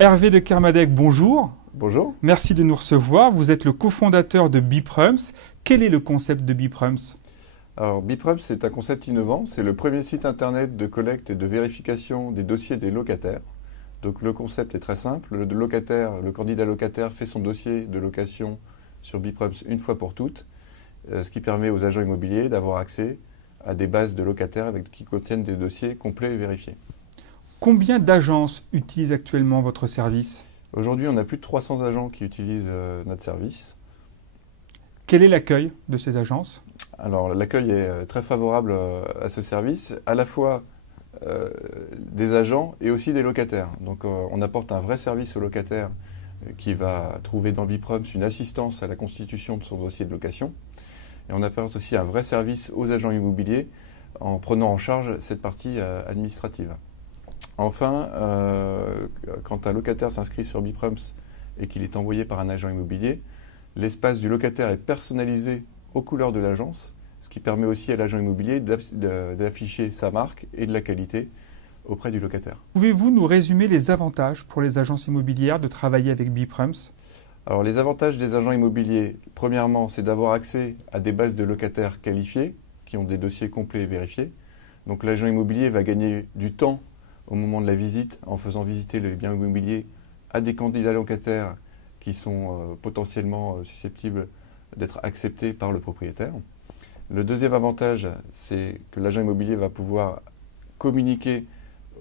Hervé de Kermadec, bonjour. Bonjour. Merci de nous recevoir. Vous êtes le cofondateur de Biprums. Quel est le concept de Biprums? Alors Biprums, c'est un concept innovant. C'est le premier site internet de collecte et de vérification des dossiers des locataires. Donc le concept est très simple. Le candidat locataire fait son dossier de location sur Biprums une fois pour toutes, ce qui permet aux agents immobiliers d'avoir accès à des bases de locataires qui contiennent des dossiers complets et vérifiés. Combien d'agences utilisent actuellement votre service? Aujourd'hui, on a plus de 300 agents qui utilisent notre service. Quel est l'accueil de ces agences? Alors l'accueil est très favorable à ce service, à la fois des agents et aussi des locataires. Donc on apporte un vrai service au locataire qui va trouver dans Biprums une assistance à la constitution de son dossier de location. Et on apporte aussi un vrai service aux agents immobiliers en prenant en charge cette partie administrative. Enfin, quand un locataire s'inscrit sur Biprums et qu'il est envoyé par un agent immobilier, l'espace du locataire est personnalisé aux couleurs de l'agence, ce qui permet aussi à l'agent immobilier d'afficher sa marque et de la qualité auprès du locataire. Pouvez-vous nous résumer les avantages pour les agences immobilières de travailler avec Biprums? Alors les avantages des agents immobiliers, premièrement, c'est d'avoir accès à des bases de locataires qualifiés qui ont des dossiers complets et vérifiés. Donc l'agent immobilier va gagner du temps au moment de la visite en faisant visiter le bien immobilier à des candidats locataires qui sont potentiellement susceptibles d'être acceptés par le propriétaire. Le deuxième avantage, c'est que l'agent immobilier va pouvoir communiquer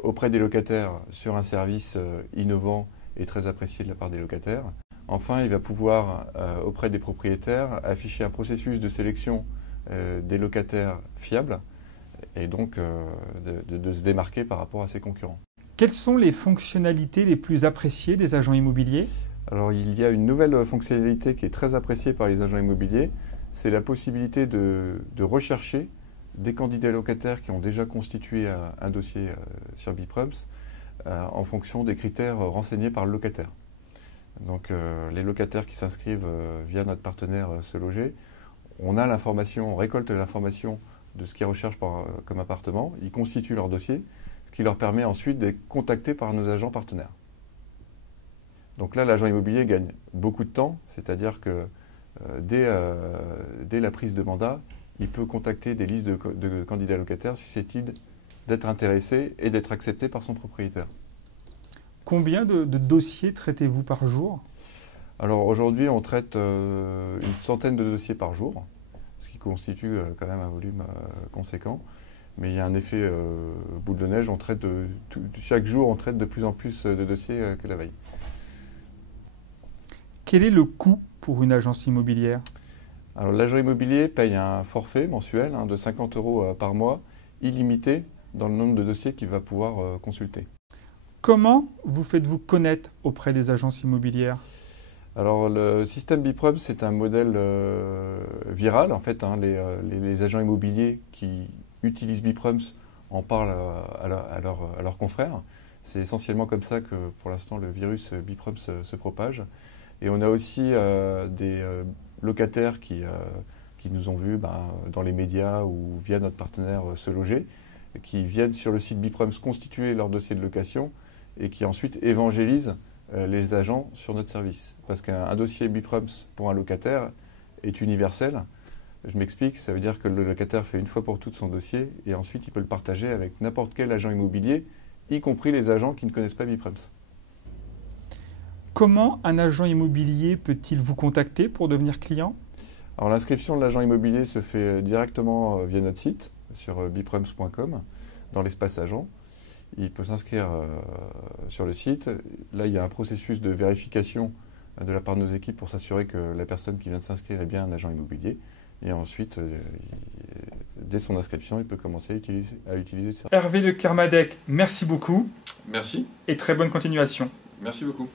auprès des locataires sur un service innovant et très apprécié de la part des locataires. Enfin, il va pouvoir, auprès des propriétaires, afficher un processus de sélection des locataires fiables et donc de se démarquer par rapport à ses concurrents. Quelles sont les fonctionnalités les plus appréciées des agents immobiliers? Alors, il y a une nouvelle fonctionnalité qui est très appréciée par les agents immobiliers, c'est la possibilité de rechercher des candidats locataires qui ont déjà constitué un dossier sur Biprums en fonction des critères renseignés par le locataire. Donc les locataires qui s'inscrivent via notre partenaire Se Loger, on a l'information, on récolte l'information de ce qu'ils recherchent comme appartement, ils constituent leur dossier, ce qui leur permet ensuite d'être contactés par nos agents partenaires. Donc là, l'agent immobilier gagne beaucoup de temps, c'est-à-dire que dès la prise de mandat, il peut contacter des listes de candidats locataires susceptibles d'être intéressés et d'être acceptés par son propriétaire. Combien de dossiers traitez-vous par jour? Alors aujourd'hui, on traite une centaine de dossiers par jour, ce qui constitue quand même un volume conséquent. Mais il y a un effet boule de neige, chaque jour on traite de plus en plus de dossiers que la veille. Quel est le coût pour une agence immobilière? Alors l'agent immobilier paye un forfait mensuel de 50 € par mois, illimité dans le nombre de dossiers qu'il va pouvoir consulter. Comment vous faites-vous connaître auprès des agences immobilières? Alors le système Biprums, c'est un modèle viral. En fait, les agents immobiliers qui utilisent Biprums en parlent à leurs confrères. C'est essentiellement comme ça que pour l'instant le virus Biprums se propage. Et on a aussi des locataires qui nous ont vus dans les médias ou via notre partenaire Se Loger, qui viennent sur le site Biprums constituer leur dossier de location et qui ensuite évangélisent les agents sur notre service. Parce qu'un dossier Biprums pour un locataire est universel. Je m'explique, ça veut dire que le locataire fait une fois pour toutes son dossier et ensuite il peut le partager avec n'importe quel agent immobilier, y compris les agents qui ne connaissent pas Biprums. Comment un agent immobilier peut-il vous contacter pour devenir client? Alors l'inscription de l'agent immobilier se fait directement via notre site sur biprums.com dans l'espace agent. Il peut s'inscrire sur le site. Là, il y a un processus de vérification de la part de nos équipes pour s'assurer que la personne qui vient de s'inscrire est bien un agent immobilier. Et ensuite, dès son inscription, il peut commencer à utiliser le service. Hervé de Kermadec, merci beaucoup. Merci. Et très bonne continuation. Merci beaucoup.